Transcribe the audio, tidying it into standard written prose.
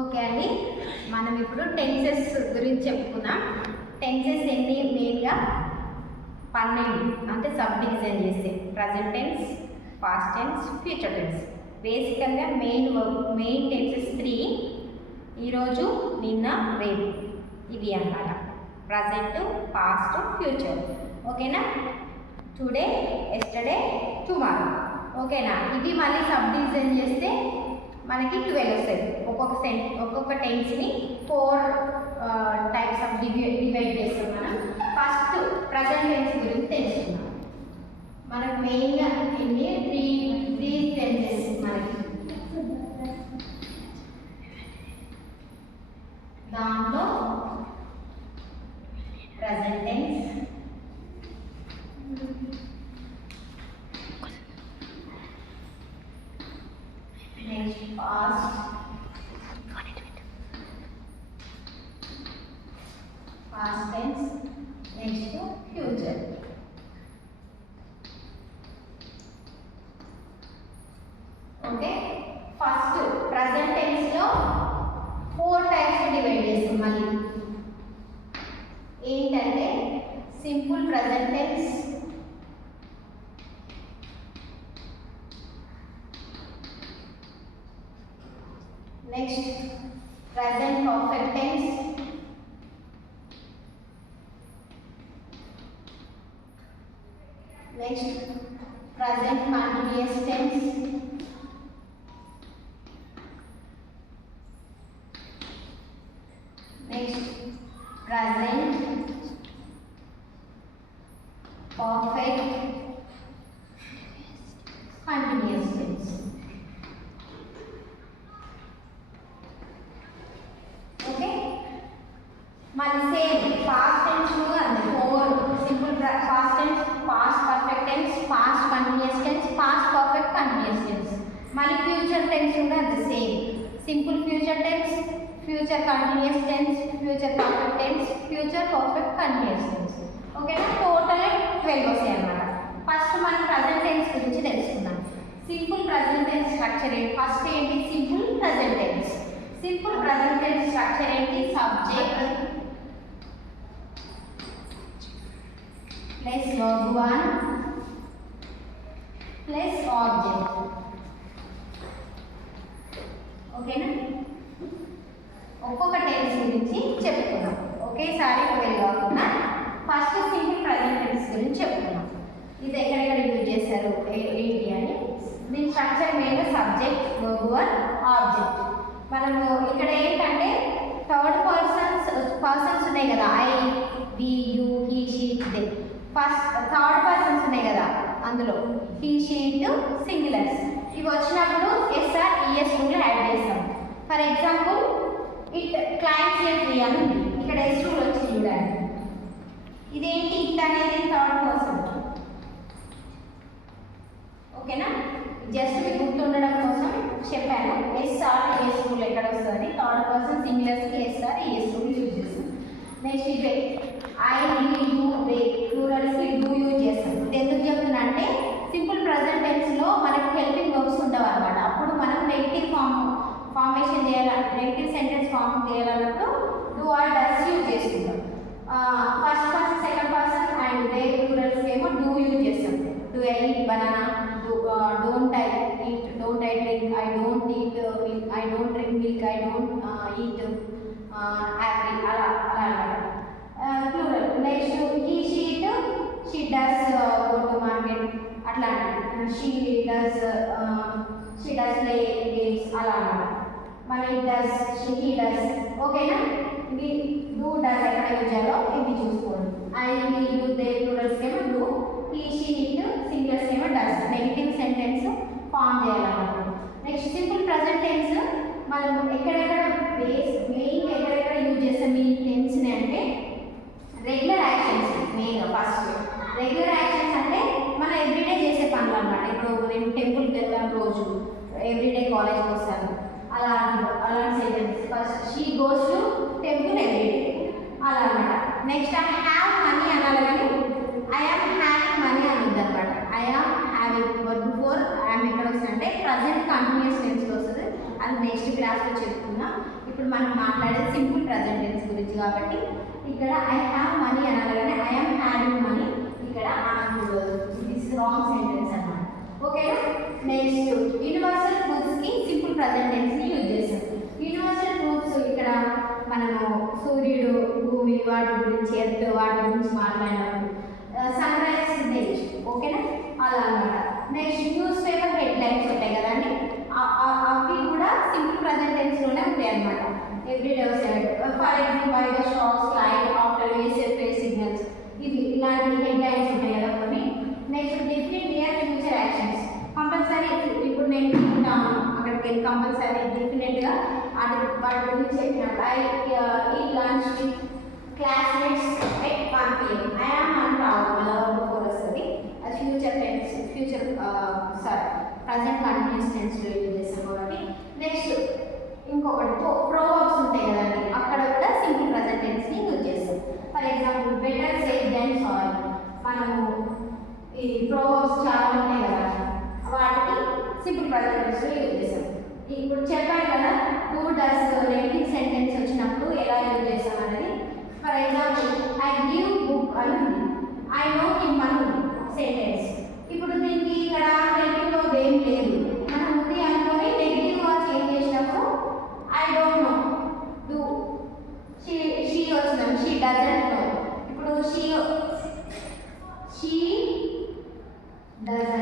Okay అండి, మనం ఇప్పుడు టెన్సెస్ గురించి చెప్పుకుందాం. టెన్సెస్ ఎన్ని మెయిన్గా 12 అంటే సబ్ డివిజన్ చేస్తే present tense, past tense, future tense. బేసికల్గా మెయిన్ టెన్సెస్ 3. ఈరోజు, నిన్న, రేపు ఇవి అన్నమాట. Present, past, future. ఓకేనా? Today, yesterday, tomorrow. ఓకేనా? ఇవి మళ్ళీ సబ్ డివిజన్ చేస్తే మనకి 12 వస్తాయి. ఒక్కొక్క టెన్స్ని 4 టైప్స్ ఆఫ్ డివైడ్ చేస్తాం మనం. ఫస్ట్ ప్రజెంట్ టెన్స్ గురించి తెలుసుకుందాం. మనకు మెయిన్గా ఎన్ని త్రీ టెన్సెస్ మనకి. దాంట్లో present tense, next past, tense, next future. Okay, first present tense లో 4 టైప్స్ డివైడ్ చేస్తాం మళ్ళీ. ఏంటంటే simple present tense, next present perfect tense, next present continuous tense, next present perfect continuous tense. Okay, మళ్ళీ same past tense అంతే 4 simple past tense, past perfect tense, past continuous tense, past perfect continuous tense. మళ్ళీ future tense కూడా అంతే same. Simple future tense, future continuous tense, future perfect tense, future perfect continuous tense. ఓకేనా? Total 12 వస్తాయి అన్నమాట. First మనం present tense గురించి తెలుసుకుందాం. Simple present tense structure ఏంటి? ఫస్ట్ ఏంటి? Simple present tense. Simple present tense structure ఏంటి? Subject plus verb 1 plus object. ఓకేనా? ఒక్కొక్క టెన్స్ గురించి చెప్పుకుందాం. ఒకేసారి వెళ్ళకుండా ఫస్ట్ సింపుల్ ప్రజెంట్ టెన్స్ గురించి చెప్పుకుందాం. ఇది ఎక్కడెక్కడ యూజ్ చేస్తారు ఏంటి అని. దీని స్ట్రక్చర్ మెయిన్గా సబ్జెక్ట్, verb 1, ఆబ్జెక్ట్. మనము ఇక్కడ ఏంటంటే థర్డ్ పర్సన్స్ ఉన్నాయి కదా, I, we, you, he, she, they. First third persons ఉన్నాయి కదా, అందులో హీ, షీ, సింగులర్స్. ఇవి వచ్చినప్పుడు ఎస్ఆర్, ఈఎస్ రూల్ యాడ్ చేస్తాం. For example it climbs a tree అని ఉంది, ఇక్కడ ఎస్ రూల్ వచ్చి చూడండి. ఇదేంటి? ఇట్ అనేది థర్డ్ పర్సన్. ఓకేనా? జస్ట్ మీకు గుర్తుండడం కోసం చెప్పాను. ఎస్ఆర్, ఈఎస్ రూల్ ఎక్కడ వస్తుంది? థర్డ్ పర్సన్ సింగులర్స్కి ఎస్ఆర్, ఈఎస్ రూల్ యూజ్ చేస్తాం. నెక్స్ట్ ఇవే ఐ, వి, యూ, దే ప్లూరల్స్కి డూ యూజ్ చేస్తాం. ఇది ఎందుకు చెప్తున్నా అంటే సింపుల్ ప్రజెంట్ టెన్స్లో మనకి హెల్పింగ్ వర్బ్స్ ఉండవు అనమాట. అప్పుడు మనం నెగిటివ్ ఫార్మేషన్ చేయాలి, నెగిటివ్ సెంటెన్స్ ఫార్మ్ చేయాలన్నప్పుడు డూ ఆర్ డస్ యూజ్ చేసుకుంటాం. First person, second person and they plurals ఏమో డూ యూజ్ చేస్తాం. Do I eat banana, don't I eat, don't I drink, I don't eat milk, I don't drink milk, I don't eat apple, అలా అన్నమాట. Plural. Next he, she does go to market, అట్లాంటివి. She does play games, అలా అన్నమాట. మళ్ళీ does, he does. ఓకేనా? ఇది do, does ఎక్కడ use చేయాలో ఇది చూసుకోండి. I, we, you, they plurals ఏమో డూ, హీ, షీ, సింగులర్స్ ఏమో డస్. నెగిటివ్ సెంటెన్స్ ఫామ్ చేయాలన్నమాట. నెక్స్ట్ సింపుల్ ప్రజెంట్ టెన్స్ మనం ఎక్కడెక్కడ మెయిన్ ఎక్కడెక్కడ యూజ్ చేస్తాం ఈ టెన్స్ని అంటే రెగ్యులర్ యాక్షన్స్. మెయిన్గా ఫస్ట్ రెగ్యులర్ యాక్షన్స్ అంటే మనం ఎవ్రీడే చేసే పనులు అన్నమాట. ఇప్పుడు నేను టెంపుల్కి వెళ్తాను, రోజు ఎవ్రీడే కాలేజ్కి వస్తాను, అలాంటి sentence. First she goes to temple everyday, అలా అన్నమాట. నెక్స్ట్ ఐ హ్యావ్ మనీ అనాలి, కానీ ఐ ఆమ్ హ్యావింగ్ మనీ అనొద్దు అనమాట. I am having verb 4 I am ఎక్కడ వస్తుంది అంటే ప్రజెంట్ కంటిన్యూస్ టెన్స్లో వస్తుంది. అది నెక్స్ట్ క్లాస్లో చెప్తున్నా. ఇప్పుడు మనం మాట్లాడేది సింపుల్ ప్రజెంట్ టెన్స్ గురించి కాబట్టి ఇక్కడ ఐ హ్యావ్ మనీ అనగానే ఐ యామ్ హ్యావింగ్ మనీ ఇక్కడ అనకూడదు. దిస్ రాంగ్ సెంటెన్స్ అన్నమాట. ఓకేనా? నెక్స్ట్ యూనివర్సల్ ట్రూత్స్కి సింపుల్ ప్రజెంట్ టెన్స్ని యూజ్ చేస్తాం. యూనివర్సల్ ట్రూత్స్ ఇక్కడ మనము సూర్యుడు, భూమి వాటి గురించి, ఎర్త్ వాటి గురించి మాట్లాడినప్పుడు సన్ రైజ్ తెలుసు. ఓకేనా? అలా అన్నమాట. నెక్స్ట్ న్యూస్ పేపర్ హెడ్లైన్స్ ఉంటాయి కదండి, అవి కూడా సింపుల్ ప్రజెంట్ టెన్స్లోనే ఉంటాయి అన్నమాట. Everyday for example by the shops light after వేసే సిగ్నల్స్, ఇవి ఇలాంటి హెడ్లైన్స్ ఉంటాయి కదా కొన్ని. Next definite near future actions, compulsory ఇప్పుడు నేను తింటాను అక్కడికి వెళ్ళి కంపల్సరీ డెఫినెట్గా అది వాటి గురించి చెప్పినప్పుడు ఐ ఈ lunch with classmates at 1 PM I am అని రావాలి, మళ్ళీ బిఫోర్ వస్తుంది. అది future tense, future present continuous టెన్స్లో యూజ్ చేస్తాం కాబట్టి. నెక్స్ట్ ఇంకొకటి ప్రోవర్బ్స్ ఉంటాయి కదండి, అక్కడ కూడా సింపుల్ ప్రజెంట్ టెన్స్ని యూజ్ చేస్తాం. For example better safe than sorry, మనము ఈ ప్రోవర్బ్స్ చాలా ఉంటాయి కదా, వాటికి సింపుల్ ప్రజెంట్ టెన్స్లో యూజ్ చేస్తాం. ఇప్పుడు చెప్పాను కదా హూ డస్ నెగటివ్ సెంటెన్స్ వచ్చినప్పుడు ఎలా యూజ్ చేస్తాం అనేది. For example I give book అని ఉంది, ఐ నో హిమ్ అని సెంటెన్స్. ఇప్పుడు దీనికి ఇక్కడ నెగిటివ్లో ఏం లేదు, మనం ఉంది అనుకొని నెగిటివ్గా చేంజ్ చేసినప్పుడు I don't know do she వచ్చినాం, షీ డజంట్ నో. ఇప్పుడు షీ డజంట్